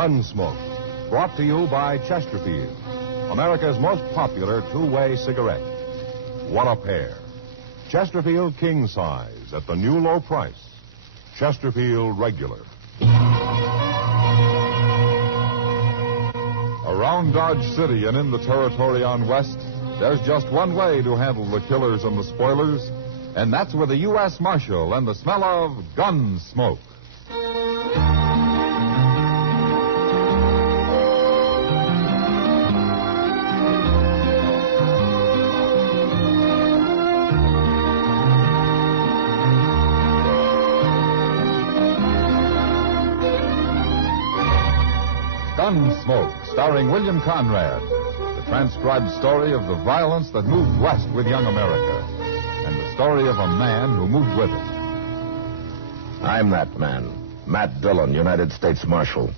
Gunsmoke, brought to you by Chesterfield, America's most popular two-way cigarette. What a pair. Chesterfield King Size at the new low price. Chesterfield Regular. Around Dodge City and in the territory on West, there's just one way to handle the killers and the spoilers, and that's with a U.S. Marshal and the smell of Gunsmoke. Gunsmoke, starring William Conrad, the transcribed story of the violence that moved west with young America, and the story of a man who moved with it. I'm that man, Matt Dillon, United States Marshal.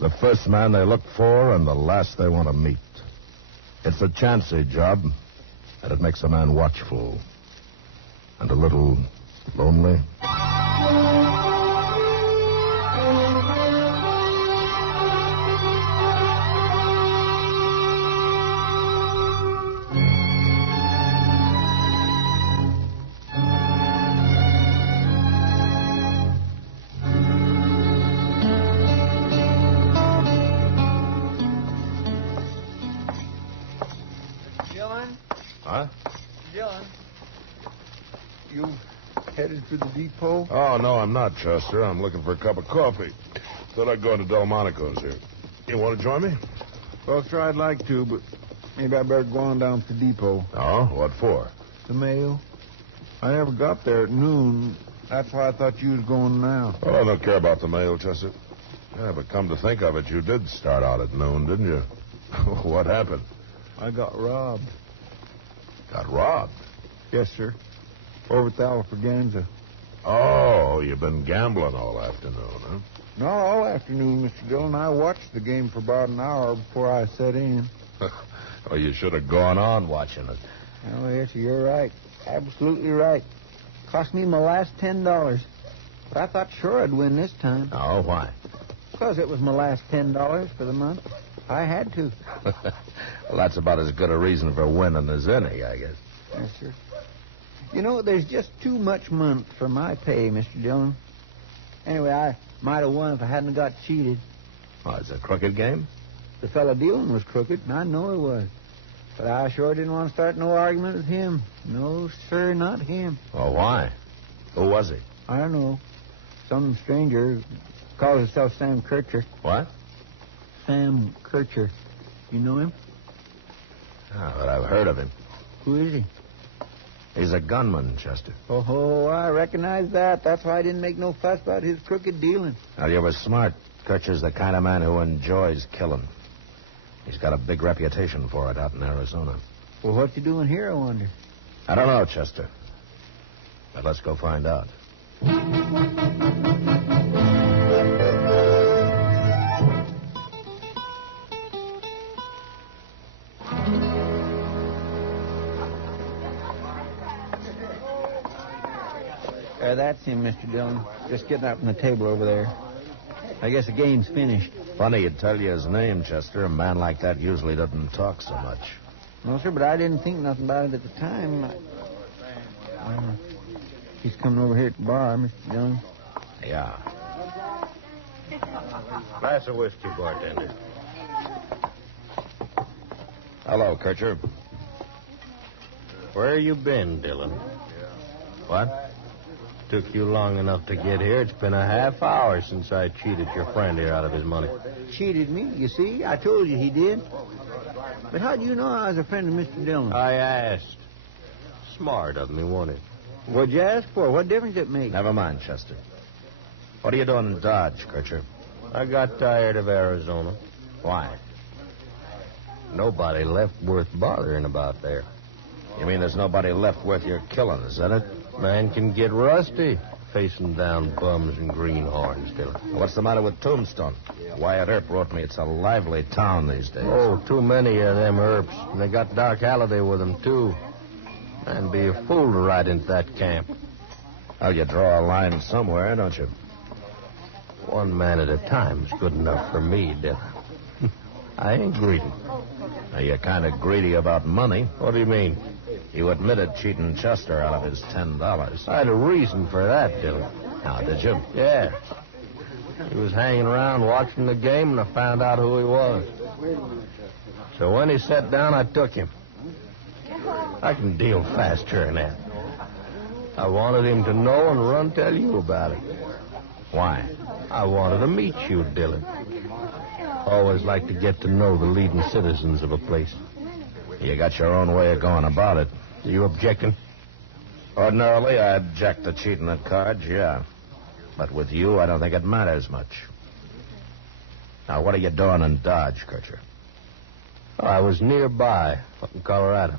The first man they look for and the last they want to meet. It's a chancy job, and it makes a man watchful and a little lonely. To the depot? Oh, no, I'm not, Chester. I'm looking for a cup of coffee. Thought I'd go into Delmonico's here. You want to join me? Well, sure, I'd like to, but maybe I better go on down to the depot. Oh, what for? The mail. I never got there at noon. That's why I thought you was going now. Well, I don't care about the mail, Chester. Yeah, but come to think of it, you did start out at noon, didn't you? What happened? I got robbed. Got robbed? Yes, sir. Over at the Alfraganza. Oh, you've been gambling all afternoon, huh? Not all afternoon, Mr. Dillon. I watched the game for about an hour before I set in. Well, you should have gone on watching it. Oh, yes, you're right. Absolutely right. Cost me my last $10. But I thought sure I'd win this time. Oh, why? Because it was my last $10 for the month. I had to. Well, that's about as good a reason for winning as any, I guess. Yes, sir. You know, there's just too much month for my pay, Mr. Dillon. Anyway, I might have won if I hadn't got cheated. Oh, it's a crooked game? The fellow dealing was crooked, and I know he was. But I sure didn't want to start no argument with him. No, sir, not him. Well, why? Who was he? I don't know. Some stranger. Calls himself Sam Kircher. What? Sam Kircher. You know him? Oh, but I've heard of him. Who is he? He's a gunman, Chester. Oh, I recognize that. That's why I didn't make no fuss about his crooked dealing. Now, you were smart. Kircher's the kind of man who enjoys killing. He's got a big reputation for it out in Arizona. Well, what's he doing here, I wonder? I don't know, Chester. But let's go find out. That's him, Mr. Dillon. Just getting up from the table over there. I guess the game's finished. Funny you'd tell you his name, Chester. A man like that usually doesn't talk so much. No, sir, but I didn't think nothing about it at the time. He's coming over here at the bar, Mr. Dillon. Yeah. Glass of whiskey, bartender. Hello, Kircher. Where you been, Dillon? What? Took you long enough to get here. It's been a half hour since I cheated your friend here out of his money. Cheated me? You see? I told you he did. But how do you know I was a friend of Mr. Dillon? I asked. Smart of me, wasn't it? What'd you ask for? What difference it make? Never mind, Chester. What are you doing in Dodge, Kircher? I got tired of Arizona. Why? Nobody left worth bothering about there. You mean there's nobody left worth your killing, is that it? Man can get rusty facing down bums and greenhorns, Dillon. What's the matter with Tombstone? Wyatt Earp wrote me it's a lively town these days. Oh, too many of them Earps. And they got Dark Halliday with them, too. Man, be a fool to ride into that camp. Oh, you draw a line somewhere, don't you? One man at a time is good enough for me, Dillon. I ain't greedy. Now, you're kind of greedy about money. What do you mean? You admitted cheating Chester out of his $10. I had a reason for that, Dillon. Now, did you? Yeah. He was hanging around watching the game, and I found out who he was. So when he sat down, I took him. I can deal faster than that. I wanted him to know and run tell you about it. Why? I wanted to meet you, Dillon. Always like to get to know the leading citizens of a place. You got your own way of going about it. Are you objecting? Ordinarily, I object to cheating at cards, yeah. But with you, I don't think it matters much. Now, what are you doing in Dodge, Kircher? I was nearby, up in Colorado.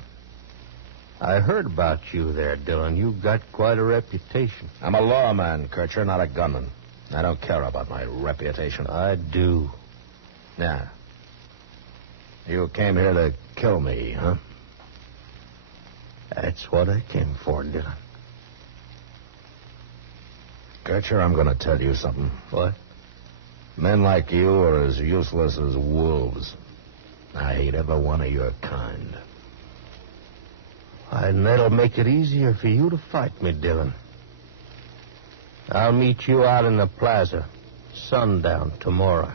I heard about you there, Dillon. You've got quite a reputation. I'm a lawman, Kircher, not a gunman. I don't care about my reputation. I do. Yeah. You came here to kill me, huh? That's what I came for, Dillon. Kircher, I'm going to tell you something. What? Men like you are as useless as wolves. I hate every one of your kind. And that'll make it easier for you to fight me, Dillon. I'll meet you out in the plaza, sundown tomorrow.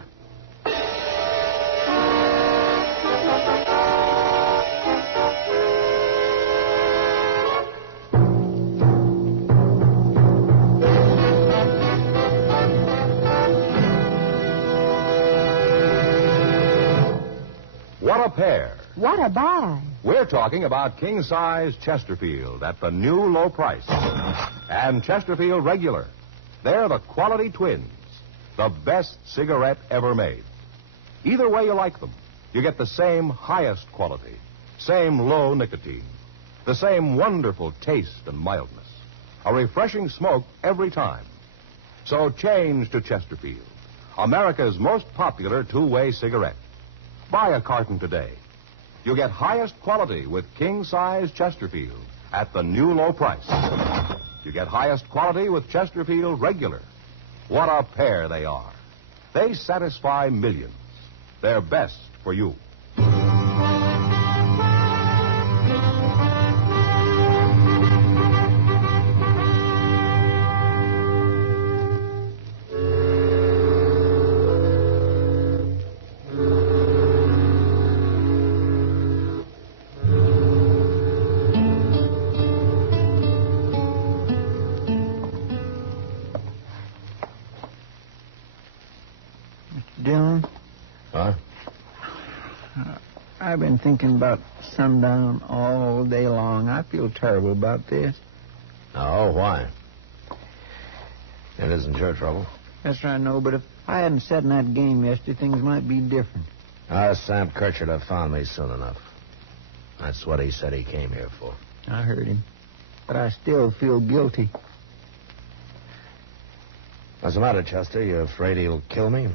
What a pair. What a buy. We're talking about king-size Chesterfield at the new low price. And Chesterfield Regular. They're the quality twins. The best cigarette ever made. Either way you like them, you get the same highest quality, same low nicotine, the same wonderful taste and mildness. A refreshing smoke every time. So change to Chesterfield, America's most popular two-way cigarette. Buy a carton today. You get highest quality with king-size Chesterfield at the new low price. You get highest quality with Chesterfield Regular. What a pair they are. They satisfy millions. They're best for you. Dillon? Huh? I've been thinking about sundown all day long. I feel terrible about this. Oh, why? It isn't your trouble. That's right, I know, but if I hadn't sat in that game yesterday, things might be different. Sam Kircher have found me soon enough. That's what he said he came here for. I heard him. But I still feel guilty. What's the matter, Chester? You afraid he'll kill me?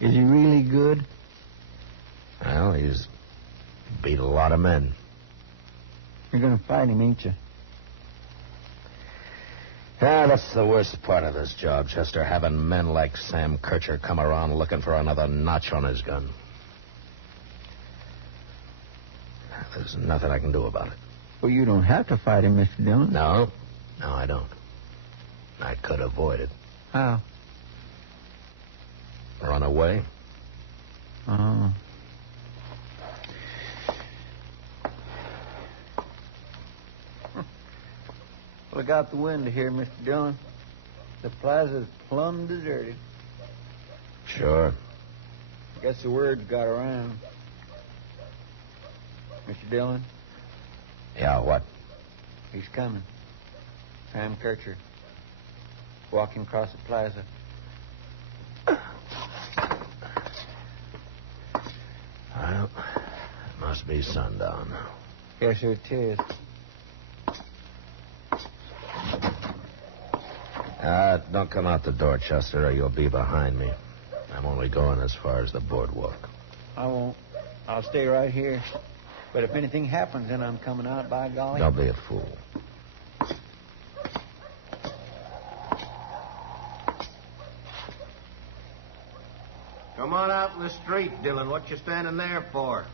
Is he really good? Well, he's beat a lot of men. You're going to fight him, ain't you? Yeah, that's the worst part of this job, Chester, having men like Sam Kircher come around looking for another notch on his gun. There's nothing I can do about it. Well, you don't have to fight him, Mr. Dillon. No, I don't. I could avoid it. How? Run away. Oh. Look out the window here, Mr. Dillon. The plaza's plumb deserted. Sure. Guess the word got around. Mr. Dillon, Yeah, what? he's coming. Sam Kircher. Walking across the plaza. Well, it must be sundown. Yes, sir, it is. Don't come out the door, Chester, or you'll be behind me. I'm only going as far as the boardwalk. I won't. I'll stay right here. But if anything happens, then I'm coming out, by golly. Don't be a fool. Come on out in the street, Dillon. What you standing there for?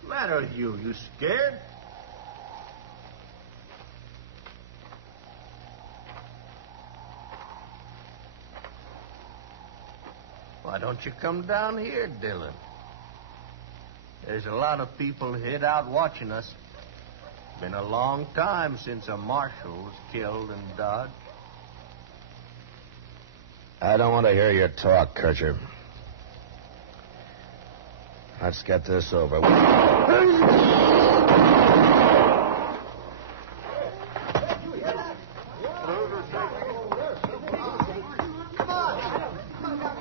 What's the matter with you? You scared? Why don't you come down here, Dillon? There's a lot of people hid out watching us. Been a long time since a marshal was killed in Dodge. I don't want to hear your talk, Kircher. Let's get this over with.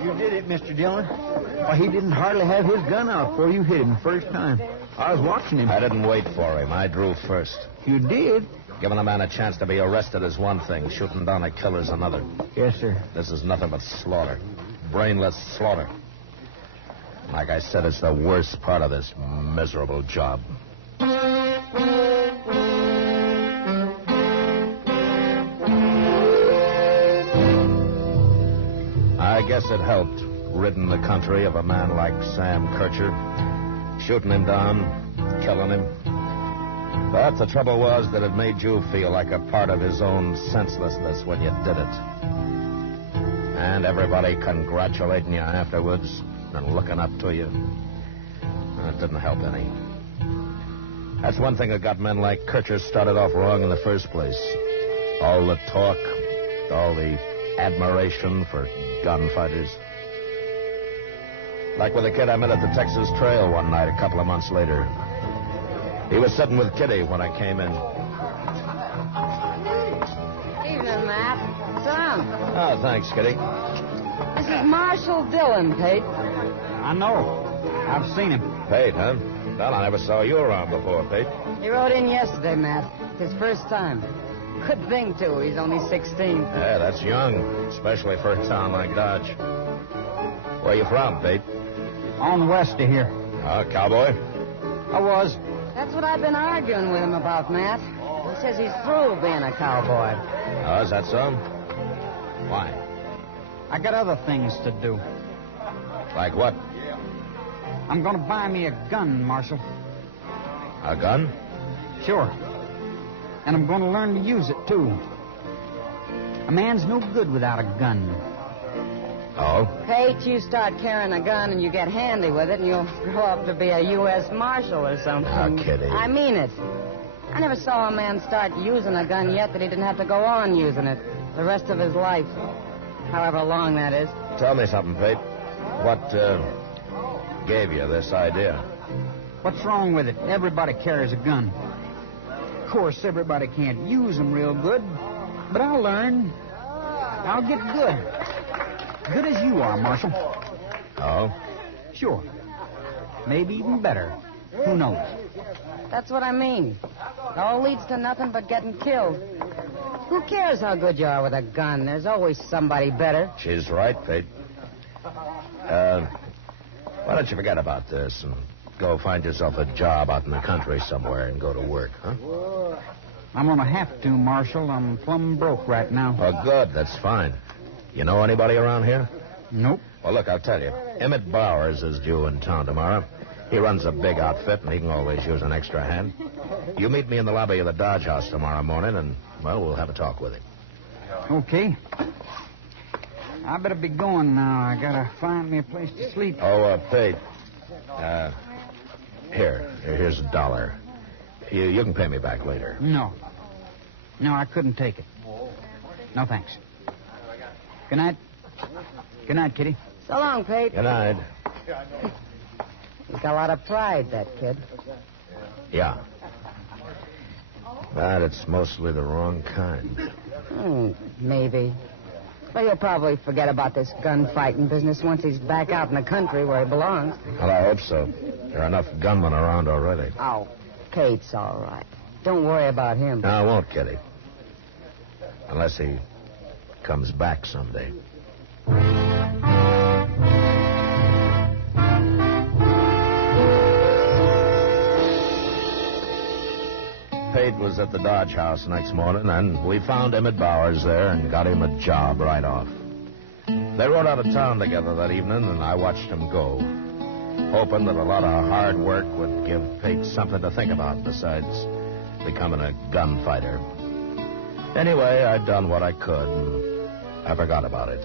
You did it, Mr. Dillon. Why, he didn't hardly have his gun out before you hit him the first time. I was watching him. I didn't wait for him. I drew first. You did? Giving a man a chance to be arrested is one thing. Shooting down a killer's another. Yes, sir. This is nothing but slaughter. Brainless slaughter. Like I said, it's the worst part of this miserable job. I guess it helped, ridding the country of a man like Sam Kircher. Shooting him down, killing him. But the trouble was that it made you feel like a part of his own senselessness when you did it. And everybody congratulating you afterwards and looking up to you. It didn't help any. That's one thing that got men like Kircher started off wrong in the first place. All the talk, all the admiration for gunfighters. Like with a kid I met at the Texas Trail one night a couple of months later. He was sitting with Kitty when I came in. Evening, Matt. Son. Oh, thanks, Kitty. This is Marshal Dillon, Pete. I know. I've seen him. Pete, huh? Well, I never saw you around before, Pete. He rode in yesterday, Matt. His first time. Good thing, too. He's only 16. Yeah, that's young, especially for a town like Dodge. Where you from, Pete? On west of here. Oh, cowboy? I was. That's what I've been arguing with him about, Matt. He says he's through being a cowboy. Oh, is that so? Why? I got other things to do. Like what? I'm going to buy me a gun, Marshal. A gun? Sure. And I'm going to learn to use it, too. A man's no good without a gun. Oh? Pete, you start carrying a gun and you get handy with it and you'll grow up to be a U.S. Marshal or something. Oh, Kitty. I mean it. I never saw a man start using a gun yet that he didn't have to go on using it the rest of his life. However long that is. Tell me something, Pete. What, gave you this idea? What's wrong with it? Everybody carries a gun. Of course, everybody can't use them real good, but I'll learn. I'll get good. Good as you are, Marshal. Oh? Sure. Maybe even better. Who knows? That's what I mean. It all leads to nothing but getting killed. Who cares how good you are with a gun? There's always somebody better. She's right, Pete. Why don't you forget about this and go find yourself a job out in the country somewhere and go to work, huh? I'm going to have to, Marshal. I'm plumb broke right now. Oh, good. That's fine. You know anybody around here? Nope. Well, look, I'll tell you. Emmett Bowers is due in town tomorrow. He runs a big outfit, and he can always use an extra hand. You meet me in the lobby of the Dodge House tomorrow morning, and, well, we'll have a talk with him. Okay. I better be going now. I got to find me a place to sleep. Oh, Pete. Here's $1. You can pay me back later. No. No, I couldn't take it. No, thanks. Good night. Good night, Kitty. So long, Pete. Good night. He's got a lot of pride, that kid. Yeah. But it's mostly the wrong kind. Maybe. Well, he'll probably forget about this gunfighting business once he's back out in the country where he belongs. Well, I hope so. There are enough gunmen around already. Oh, Pete's all right. Don't worry about him. No, I won't, Kitty. Unless he comes back someday. Pate was at the Dodge House next morning, and we found Emmett Bowers there and got him a job right off. They rode out of town together that evening, and I watched them go, hoping that a lot of hard work would give Pate something to think about besides becoming a gunfighter. Anyway, I'd done what I could, and I forgot about it.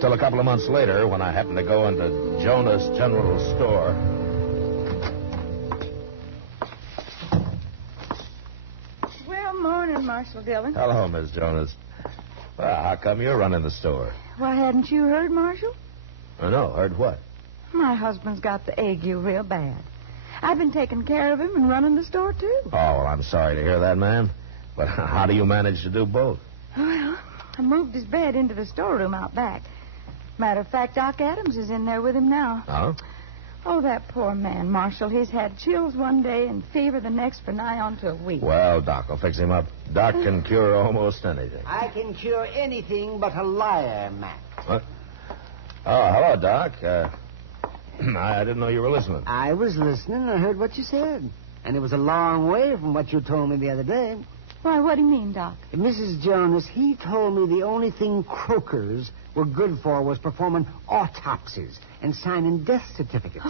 Till a couple of months later, when I happened to go into Jonas General Store. Well, morning, Marshal Dillon. Hello, Miss Jonas. Well, how come you're running the store? Why, hadn't you heard, Marshal? Oh, no, heard what? My husband's got the ague real bad. I've been taking care of him and running the store, too. Oh, well, I'm sorry to hear that, ma'am. But how do you manage to do both? Well, I moved his bed into the storeroom out back. Matter of fact, Doc Adams is in there with him now. Oh? Oh, that poor man, Marshal. He's had chills one day and fever the next for nigh on to a week. Well, Doc will fix him up. Doc can cure almost anything. I can cure anything but a liar, Mac. What? Oh, hello, Doc. I didn't know you were listening. I was listening and I heard what you said. And it was a long way from what you told me the other day. Why, what do you mean, Doc? Mrs. Jonas, he told me the only thing croakers were good for was performing autopsies and signing death certificates.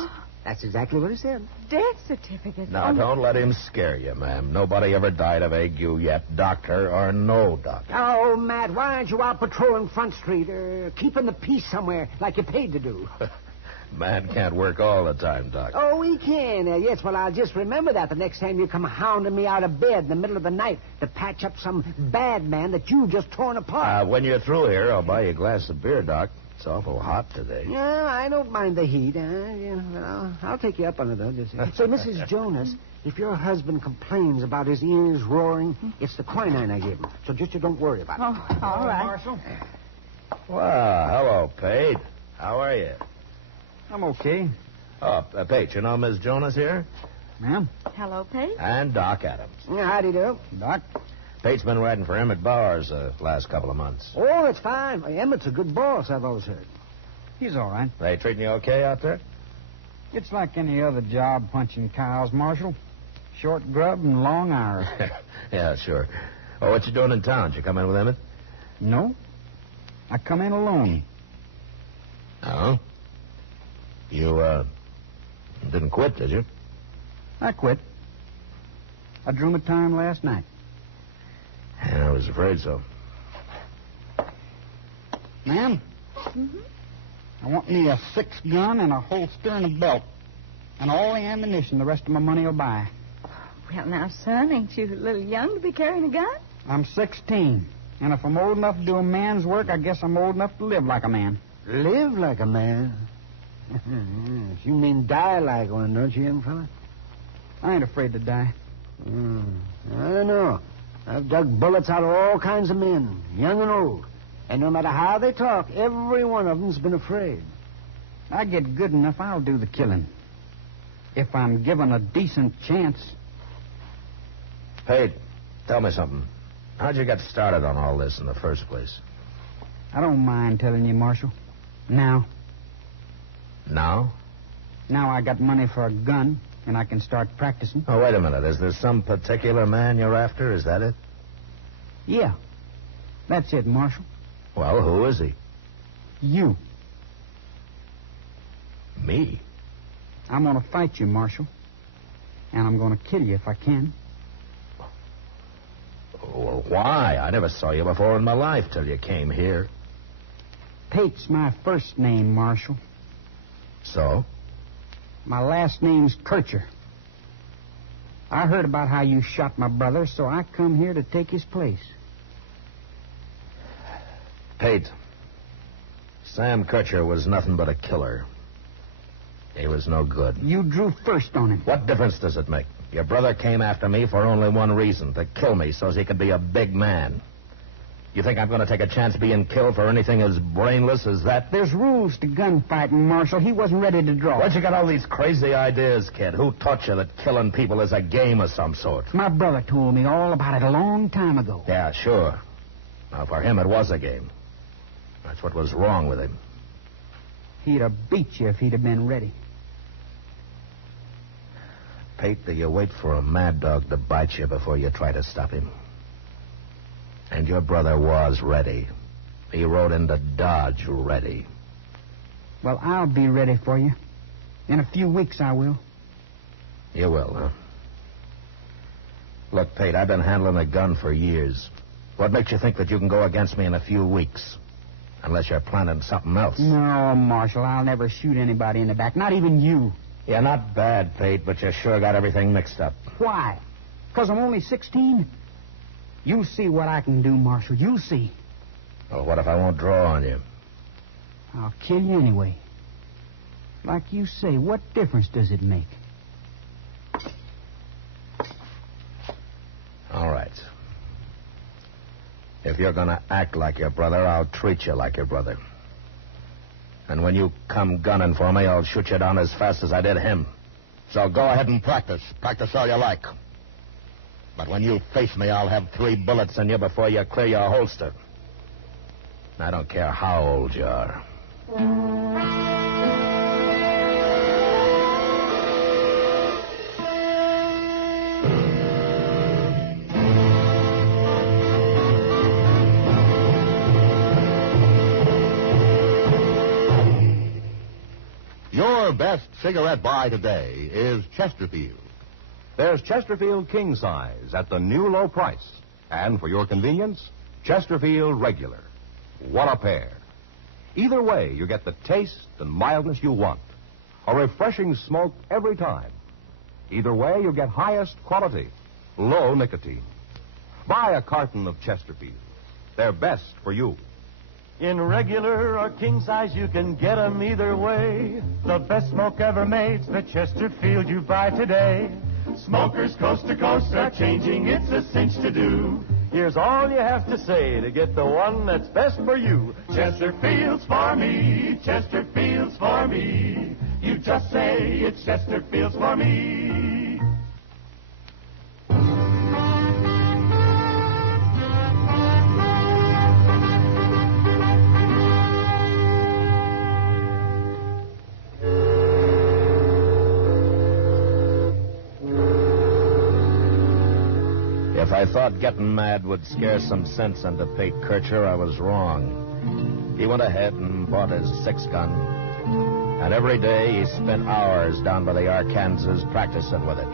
That's exactly what he said. Death certificate? Now, don't let him scare you, ma'am. Nobody ever died of ague yet, doctor or no doctor. Oh, Matt, why aren't you out patrolling Front Street or keeping the peace somewhere like you're paid to do? Man can't work all the time, Doc. Oh, he can. Yes, well, I'll just remember that the next time you come hounding me out of bed in the middle of the night to patch up some bad man that you've just torn apart. When you're through here, I'll buy you a glass of beer, Doc. It's awful hot today. Yeah, I don't mind the heat. I'll take you up on it, though. Say, Mrs. Jonas, if your husband complains about his ears roaring, it's the quinine I gave him. So just you don't worry about it. Oh, all right. Marshal. Well, hello, Pate. How are you? I'm okay. Oh, Pate, you know Miss Jonas here? Ma'am? Hello, Pate. And Doc Adams. Howdy do. Doc? Pate's been riding for Emmett Bowers the last couple of months. Oh, that's fine. Emmett's a good boss, I've always heard. He's all right. They treating you okay out there? It's like any other job punching cows, Marshal. Short grub and long hours. Yeah, sure. Oh, what you doing in town? Did you come in with Emmett? No. I come in alone. Oh? You, didn't quit, did you? I quit. I drew my time last night. Yeah, I was afraid so. Ma'am? Mm-hmm. I want me a 6-gun and a holster and a belt. And all the ammunition the rest of my money will buy. Well, now, son, ain't you a little young to be carrying a gun? I'm 16. And if I'm old enough to do a man's work, I guess I'm old enough to live like a man. Live like a man? You mean die like one, don't you, young fella? I ain't afraid to die. I don't know. I've dug bullets out of all kinds of men, young and old. And no matter how they talk, every one of them's been afraid. I get good enough, I'll do the killing. If I'm given a decent chance. Pate, tell me something. How'd you get started on all this in the first place? I don't mind telling you, Marshal. Now Now? I got money for a gun, and I can start practicing. Oh, wait a minute. Is there some particular man you're after? Is that it? Yeah. That's it, Marshal. Well, who is he? You. Me? I'm going to fight you, Marshal. And I'm going to kill you if I can. Well, why? I never saw you before in my life till you came here. Pate's my first name, Marshal. So? My last name's Kircher. I heard about how you shot my brother, so I come here to take his place. Pate, Sam Kircher was nothing but a killer. He was no good. You drew first on him. What difference does it make? Your brother came after me for only one reason, to kill me so he could be a big man. You think I'm going to take a chance being killed for anything as brainless as that? There's rules to gunfighting, Marshal. He wasn't ready to draw. Where'd you get all these crazy ideas, kid? Who taught you that killing people is a game of some sort? My brother told me all about it a long time ago. Yeah, sure. Now, for him, it was a game. That's what was wrong with him. He'd have beat you if he'd have been ready. Pate, do you wait for a mad dog to bite you before you try to stop him? And your brother was ready. He rode into Dodge ready. Well, I'll be ready for you. In a few weeks, I will. You will, huh? Look, Pate, I've been handling a gun for years. What makes you think that you can go against me in a few weeks? Unless you're planning something else. No, Marshal, I'll never shoot anybody in the back, not even you. You're not bad, Pate, but you sure got everything mixed up. Why? Because I'm only 16? You'll see what I can do, Marshal. You'll see. Well, what if I won't draw on you? I'll kill you anyway. Like you say, what difference does it make? All right. If you're going to act like your brother, I'll treat you like your brother. And when you come gunning for me, I'll shoot you down as fast as I did him. So go ahead and practice. Practice all you like. But when you face me, I'll have 3 bullets in you before you clear your holster. I don't care how old you are. Your best cigarette buy today is Chesterfield. There's Chesterfield King Size at the new low price. And for your convenience, Chesterfield Regular. What a pair. Either way, you get the taste and mildness you want. A refreshing smoke every time. Either way, you get highest quality, low nicotine. Buy a carton of Chesterfield. They're best for you. In regular or king size, you can get 'em either way. The best smoke ever made's the Chesterfield you buy today. Smokers coast to coast are changing, it's a cinch to do. Here's all you have to say to get the one that's best for you. Chesterfield's for me, Chesterfield's for me. You just say it's Chesterfield's for me. If I thought getting mad would scare some sense into Pate Kircher, I was wrong. He went ahead and bought his 6-gun. And every day he spent hours down by the Arkansas practicing with it.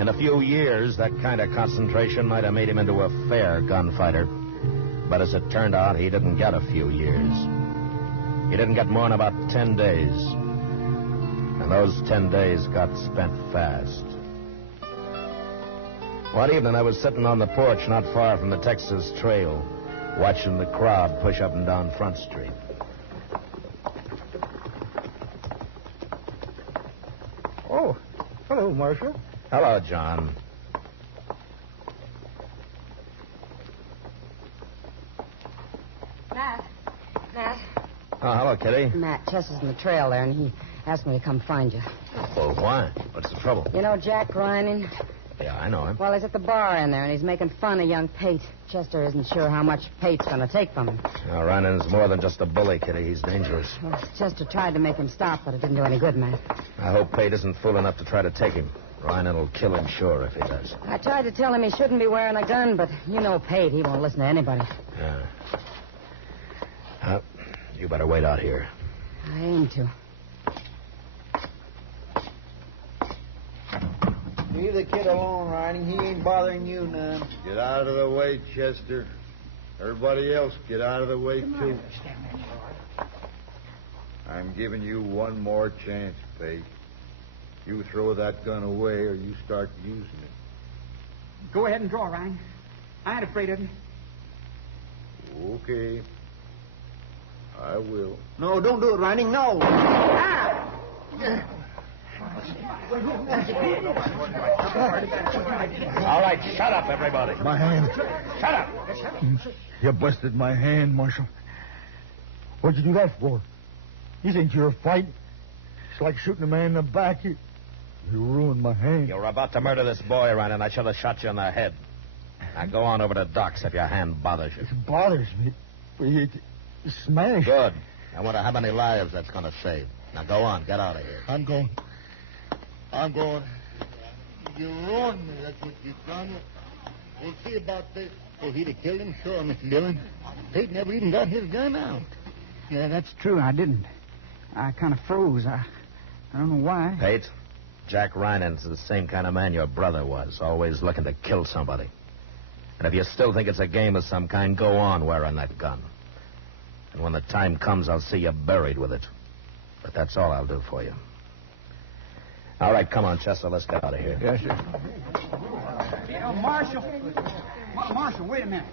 In a few years, that kind of concentration might have made him into a fair gunfighter. But as it turned out, he didn't get a few years. He didn't get more than about 10 days. And those 10 days got spent fast. One evening, I was sitting on the porch not far from the Texas Trail, watching the crowd push up and down Front Street. Oh, hello, Marshal. Hello, John. Matt. Oh, hello, Kitty. Matt, Chester's in the trail there, and he asked me to come find you. Well, why? What's the trouble? You know Jack Grining? Yeah, I know him. Well, he's at the bar in there, and he's making fun of young Pate. Chester isn't sure how much Pate's going to take from him. Now, Ryan's more than just a bully, Kitty. He's dangerous. Well, Chester tried to make him stop, but it didn't do any good, Matt. I hope Pate isn't fool enough to try to take him. Ryan will kill him, sure, if he does. I tried to tell him he shouldn't be wearing a gun, but you know Pate. He won't listen to anybody. Yeah. You better wait out here. I aim to. Leave the kid alone, Riding. He ain't bothering you none. Get out of the way, Chester. Everybody else, get out of the way, too. I'm giving you one more chance, Pate. You throw that gun away or you start using it. Go ahead and draw, Ryan. I ain't afraid of you. Okay. I will. No, don't do it, Riding. No. Ah! All right, shut up, everybody. My hand. Shut up. You busted my hand, Marshal. What'd you do that for? This ain't your fight. It's like shooting a man in the back. You ruined my hand. You were about to murder this boy, Ryan, and I should have shot you in the head. Now go on over to Doc's if your hand bothers you. It bothers me. It smashed. Good. I wonder how many lives that's going to save. Now go on. Get out of here. I'm going. You ruined me. That's what you've done. We'll see about this. Oh, he'd have killed him, sure, Mr. Dillon. Pate never even got his gun out. Yeah, that's true. I didn't. I kind of froze. I don't know why. Pate, Jack Ryan's the same kind of man your brother was, always looking to kill somebody. And if you still think it's a game of some kind, go on wearing that gun. And when the time comes, I'll see you buried with it. But that's all I'll do for you. All right, come on, Chester. Let's get out of here. Yes, sir. Marshal. Marshal, wait a minute.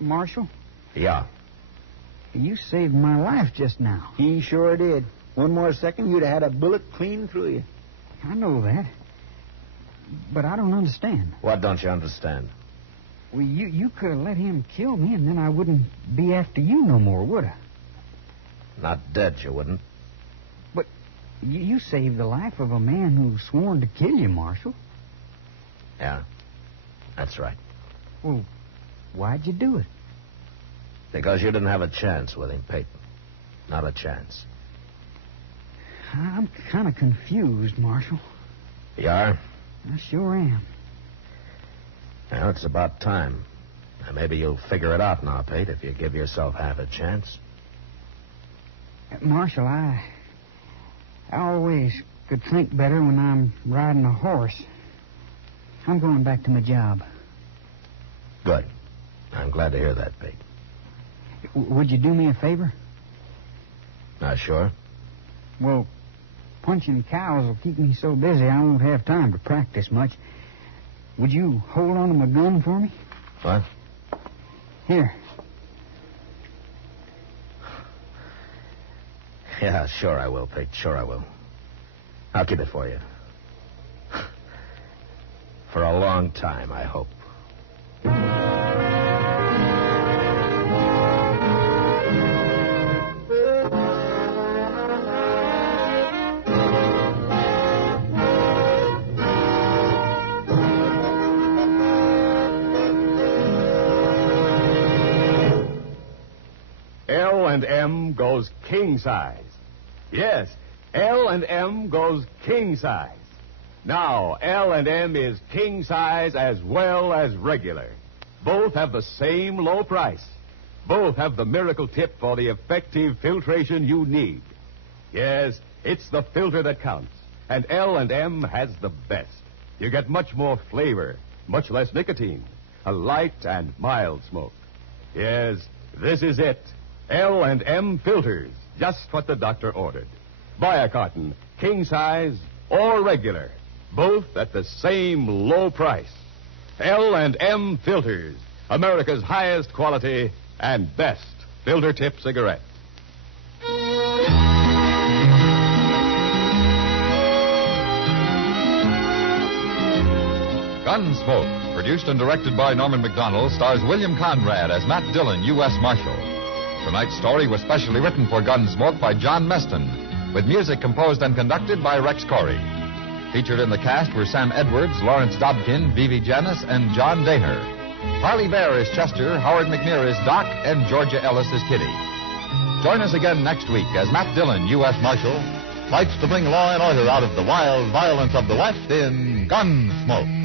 Marshal? Yeah. You saved my life just now. He sure did. One more second, you'd have had a bullet clean through you. I know that. But I don't understand. What don't you understand? Well, you could have let him kill me, and then I wouldn't be after you no more, would I? Not dead, you wouldn't. But you saved the life of a man who sworn to kill you, Marshal. Yeah, that's right. Well, why'd you do it? Because you didn't have a chance with him, Peyton. Not a chance. I'm kind of confused, Marshal. You are? I sure am. Well, it's about time. Now, maybe you'll figure it out now, Pate, if you give yourself half a chance. Marshal, I always could think better when I'm riding a horse. I'm going back to my job. Good. I'm glad to hear that, Pete. Would you do me a favor? Sure. Well, punching cows will keep me so busy I won't have time to practice much. Would you hold on to my gun for me? What? Here. Yeah, sure I will, Pete. Sure I will. I'll keep it for you. For a long time, I hope. L&M goes king size. Yes, L&M goes king size. Now, L&M is king size as well as regular. Both have the same low price. Both have the miracle tip for the effective filtration you need. Yes, it's the filter that counts. And L&M has the best. You get much more flavor, much less nicotine, a light and mild smoke. Yes, this is it. L&M filters, just what the doctor ordered. Buy a carton, king size or regular, both at the same low price. L&M filters, America's highest quality and best filter tip cigarette. Gunsmoke, produced and directed by Norman MacDonnell, stars William Conrad as Matt Dillon, U.S. Marshal. Tonight's story was specially written for Gunsmoke by John Meston, with music composed and conducted by Rex Corey. Featured in the cast were Sam Edwards, Lawrence Dobkin, Vivi Janis, and John Daner. Parley Baer is Chester, Howard McNear is Doc, and Georgia Ellis is Kitty. Join us again next week as Matt Dillon, U.S. Marshal, fights to bring law and order out of the wild violence of the West in Gunsmoke.